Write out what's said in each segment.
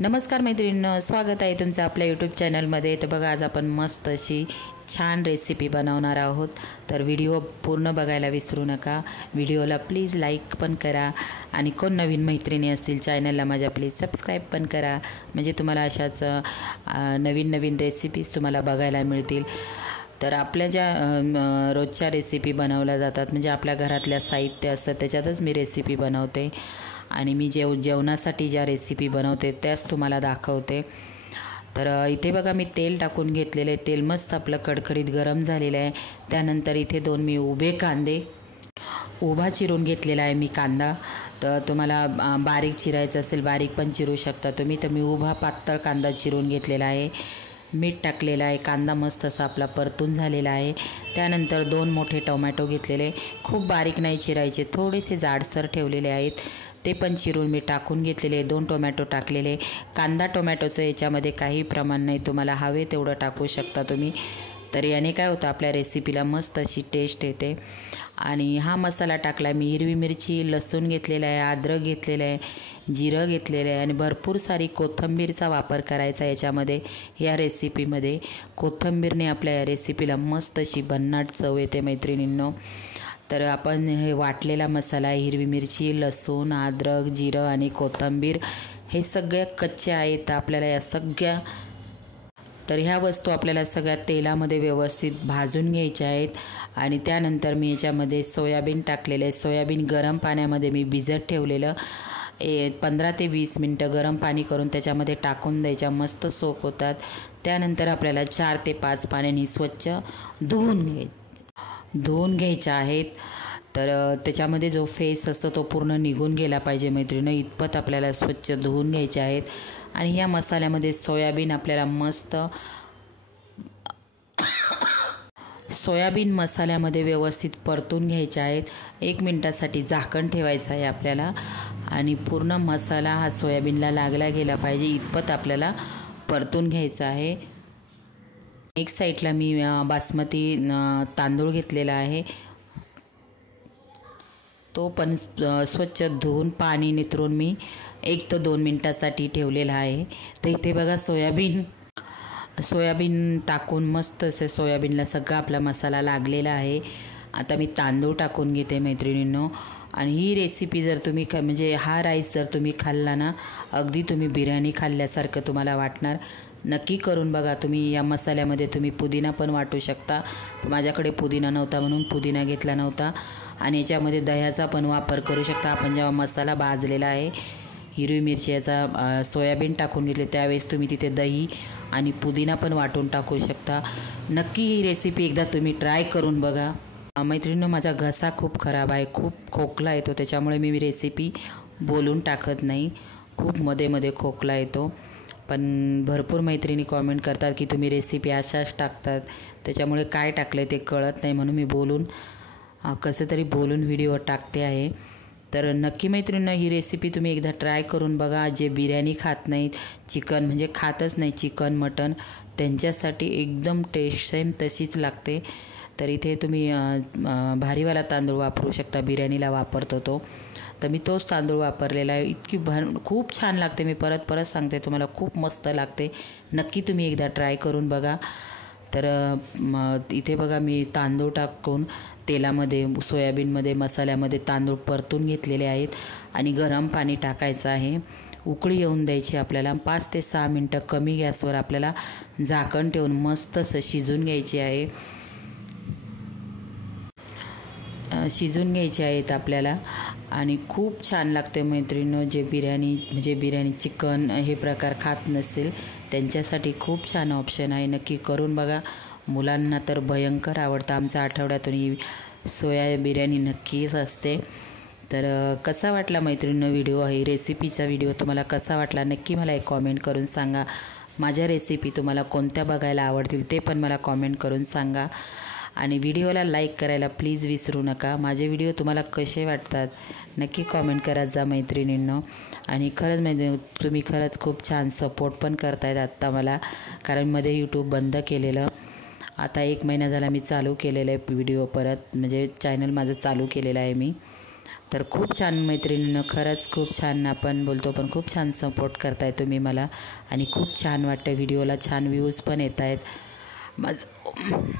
नमस्कार मैत्रिणींनो, स्वागत आहे तुमचं आपल्या यूट्यूब चॅनलमध्ये। तर बघा, आज आपण मस्त अशी छान रेसिपी बनवणार आहोत। तर व्हिडिओ पूर्ण बघायला विसरू नका। व्हिडिओला प्लीज लाईक पण करा आणि कोण नवीन मैत्रिणी असतील चॅनलला माझ्या प्लीज सबस्क्राईब पण करा, म्हणजे तुम्हाला अशाच नवीन नवीन रेसिपीज तुम्हाला बघायला मिळतील। तर आपल्या ज्या रोजच्या रेसिपी बनवल्या जातात, म्हणजे आपल्या घरातल्या साहित्य असतं त्याच्यातच मी रेसिपी बनवते आणि मी जेवणासाठी ज्या रेसिपी बनवते त्याच तुम्हाला दाखवते। तर इथे बघा, मी तेल टाकून घेतलेले, तेल मस्त आपलं कडकडीत गरम झालेलं आहे। त्यानंतर इथे दोन मी उभे कांदे उभा चिरून घेतलेला आहे मी कांदा। तर तुम्हाला बारीक चिरायचं असेल बारीक पण चिरू शकता तुम्ही। तर मी उभा पातळ कांदा चिरून घेतलेला आहे, मीठ टाकलेलं आहे, कांदा मस्त असा आपला परतून झालेला आहे। त्यानंतर दोन मोठे टोमॅटो घेतलेले, खूप बारीक नाही चिरायचे, थोडेसे जाडसर ठेवलेले आहेत, ते पण चिरून मी टाकून घेतलेले। दोन टोमॅटो टाकलेले। कांदा टोमॅटोचं याच्यामध्ये काही प्रमाण नाही, तुम्हाला हवे तेवढं टाकू शकता तुम्ही। तर याने काय होतं, आपल्या रेसिपीला मस्त अशी टेस्ट येते। आणि हा मसाला टाकला मी, हिरवी मिरची, लसूण घेतलेला आहे, अद्रक घेतलेलं आहे, जिरं घेतलेलं आहे आणि भरपूर सारी कोथिंबीरचा वापर करायचा याच्यामध्ये। या रेसिपीमध्ये कोथिंबीरने आपल्या या रेसिपीला मस्त अशी भन्नाट चव येते मैत्रिणींनो। तर आपण हे वाटलेला मसाला, हिरवी मिरची, लसूण, अद्रक, जिरं आणि कोथिंबीर हे सगळे कच्चे आहेत आपल्याला या सगळ्या। तर ह्या वस्तू आपल्याला सगळ्या तेलामध्ये व्यवस्थित भाजून घ्यायच्या आहेत। आणि त्यानंतर मी याच्यामध्ये सोयाबीन टाकलेले, सोयाबीन गरम पाण्यामध्ये मी भिजत ठेवलेलं, 15 ते 20 मिनटं गरम पाणी करून त्याच्यामध्ये टाकून द्यायच्या, मस्त सोक होतात। त्यानंतर आपल्याला 4 ते 5 पाण्याने स्वच्छ धुवून घ्यायच्या आहेत। तर त्याच्यामध्ये जो फेस असतो तो पूर्ण निघून गेला पाहिजे मैत्रिणी, इतपत आपल्याला स्वच्छ धुवून घ्यायचे आहेत। आणि या मसाल्यामध्ये सोयाबीन आपल्याला मस्त सोयाबीन मसाल्यामध्ये व्यवस्थित परतून घ्यायचे आहेत। 1 मिनिटासाठी झाकण ठेवायचं आहे आपल्याला आणि पूर्ण मसाला हा सोयाबीनला लागला गेला पाहिजे इतपत आपल्याला परतून घ्यायचं आहे। एक साईडला मी बासमती तांदूळ घेतलेला आहे, तो पण स्वच्छ धुवून पाणी निथरून मी 1 ते 2 मिनिटासाठी ठेवलेला आहे। तर इथे बघा, सोयाबीन टाकून मस्त असे सोयाबीनला सगळा आपला मसाला लागलेला आहे। आता मी तांदूळ टाकून घेते मैत्रिणींनो। आणि ही रेसिपी जर तुम्ही म्हणजे हा राईस जर तुम्ही खाल्ला ना, अगदी तुम्ही बिर्याणी खाल्ल्यासारखं तुम्हाला वाटणार। नक्की करून बघा तुम्ही। या मसाल्यामध्ये तुम्ही पुदिना पण वाटू शकता, माझ्याकडे पुदिना नव्हता म्हणून पुदिना घेतला नव्हता। आणि याच्यामध्ये दह्याचा पण वापर करू शकता। आपण जेव्हा मसाला भाजलेला आहे, हिरवी मिरची, याचा सोयाबीन टाकून घेतले त्यावेळेस तुम्ही तिथे दही आणि पुदिना पण वाटून टाकू शकता। नक्की ही रेसिपी एकदा तुम्ही ट्राय करून बघा। मैत्रिणींनो, माझा घसा खूप खराब आहे, खूप खोकला येतो, त्याच्यामुळे मी रेसिपी बोलून टाकत नाही, खूप मध्ये मध्ये खोकला येतो। पण भरपूर मैत्रिणी कॉमेंट करतात की तुम्ही रेसिपी अशाच टाकतात, त्याच्यामुळे काय टाकले ते कळत नाही, म्हणून मी कसं तरी बोलून व्हिडिओ टाकते आहे। तर नक्की मैत्रिणींनो, ही रेसिपी तुम्ही एकदा ट्राय करून बघा। जे बिर्याणी खात नाहीत, चिकन म्हणजे खातच नाही चिकन मटन, त्यांच्यासाठी एकदम टेस्ट सेम तशीच लागते। तर इथे तुम्ही भारीवाला तांदूळ वापरू शकता, बिर्याणीला वापरतो तो, तर मी तोच तांदूळ वापरलेला आहे। खूप छान लागते, मी परत सांगते तुम्हाला, खूप मस्त लागते। नक्की तुम्ही एकदा ट्राय करून बघा। तर इथे बघा, मी तांदूळ टाकून तेलामध्ये, सोयाबीनमध्ये, मसाल्यामध्ये तांदूळ परतून घेतलेले आहेत आणि गरम पाणी टाकायचं आहे, उकळी येऊन द्यायची आपल्याला। 5 ते 6 मिनटं कमी गॅसवर आपल्याला झाकण ठेवून मस्त असं शिजून घ्यायची आहेत आपल्याला। आणि खूप छान लागते मैत्रिणींनो। जे बिर्याणी चिकन हे प्रकार खात नसेल त्यांच्यासाठी खूप छान ऑप्शन आहे, नक्की करून बघा। मुलांना तर भयंकर आवडतं, आमच्या आठवड्यातून ही सोया बिर्याणी नक्कीच असते। तर कसा वाटला मैत्रिणींनो व्हिडिओ, ही रेसिपीचा व्हिडिओ तुम्हाला कसा वाटला नक्की मला एक कॉमेंट करून सांगा। माझ्या रेसिपी तुम्हाला कोणत्या बघायला आवडतील ते पण मला कॉमेंट करून सांगा। आणि व्हिडिओला लाईक करायला प्लीज विसरू नका। माझे व्हिडिओ तुम्हाला कसे वाटतात नक्की कॉमेंट करत जा मैत्रिणींनो। आणि खरंच म्हणजे तुम्ही खरंच खूप छान सपोर्ट पण करतायत आत्ता मला, कारण मध्ये यूट्यूब बंद केलेलं, आता 1 महिना झाला मी चालू केलेलं आहे व्हिडिओ परत, म्हणजे चॅनल माझं चालू केलेलं आहे मी। तर खूप छान मैत्रिणींनो, खरंच खूप छान आपण बोलतो पण खूप छान सपोर्ट करताय तुम्ही मला आणि खूप छान वाटतं. व्हिडिओला छान व्ह्यूज पण येत आहेत माझं,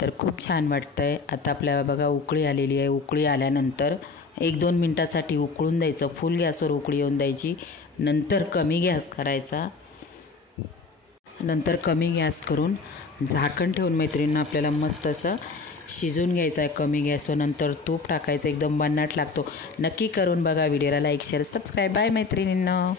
तर खूप छान वाटतं आहे. आता आपल्याला बघा उकळी आलेली आहे. उकळी आल्यानंतर 1-2 मिनटासाठी उकळून द्यायचं. फुल गॅसवर उकळी येऊन द्यायची. नंतर कमी गॅस करायचा. नंतर कमी गॅस करून झाकण ठेवून मैत्रिणींना आपल्याला मस्त असं शिजून घ्यायचं आहे कमी गॅसवर. नंतर तूप टाकायचं, एकदम भन्नाट लागतो. नक्की करून बघा. व्हिडिओला लाईक शेअर सबस्क्राईब. बाय मैत्रिणींनो.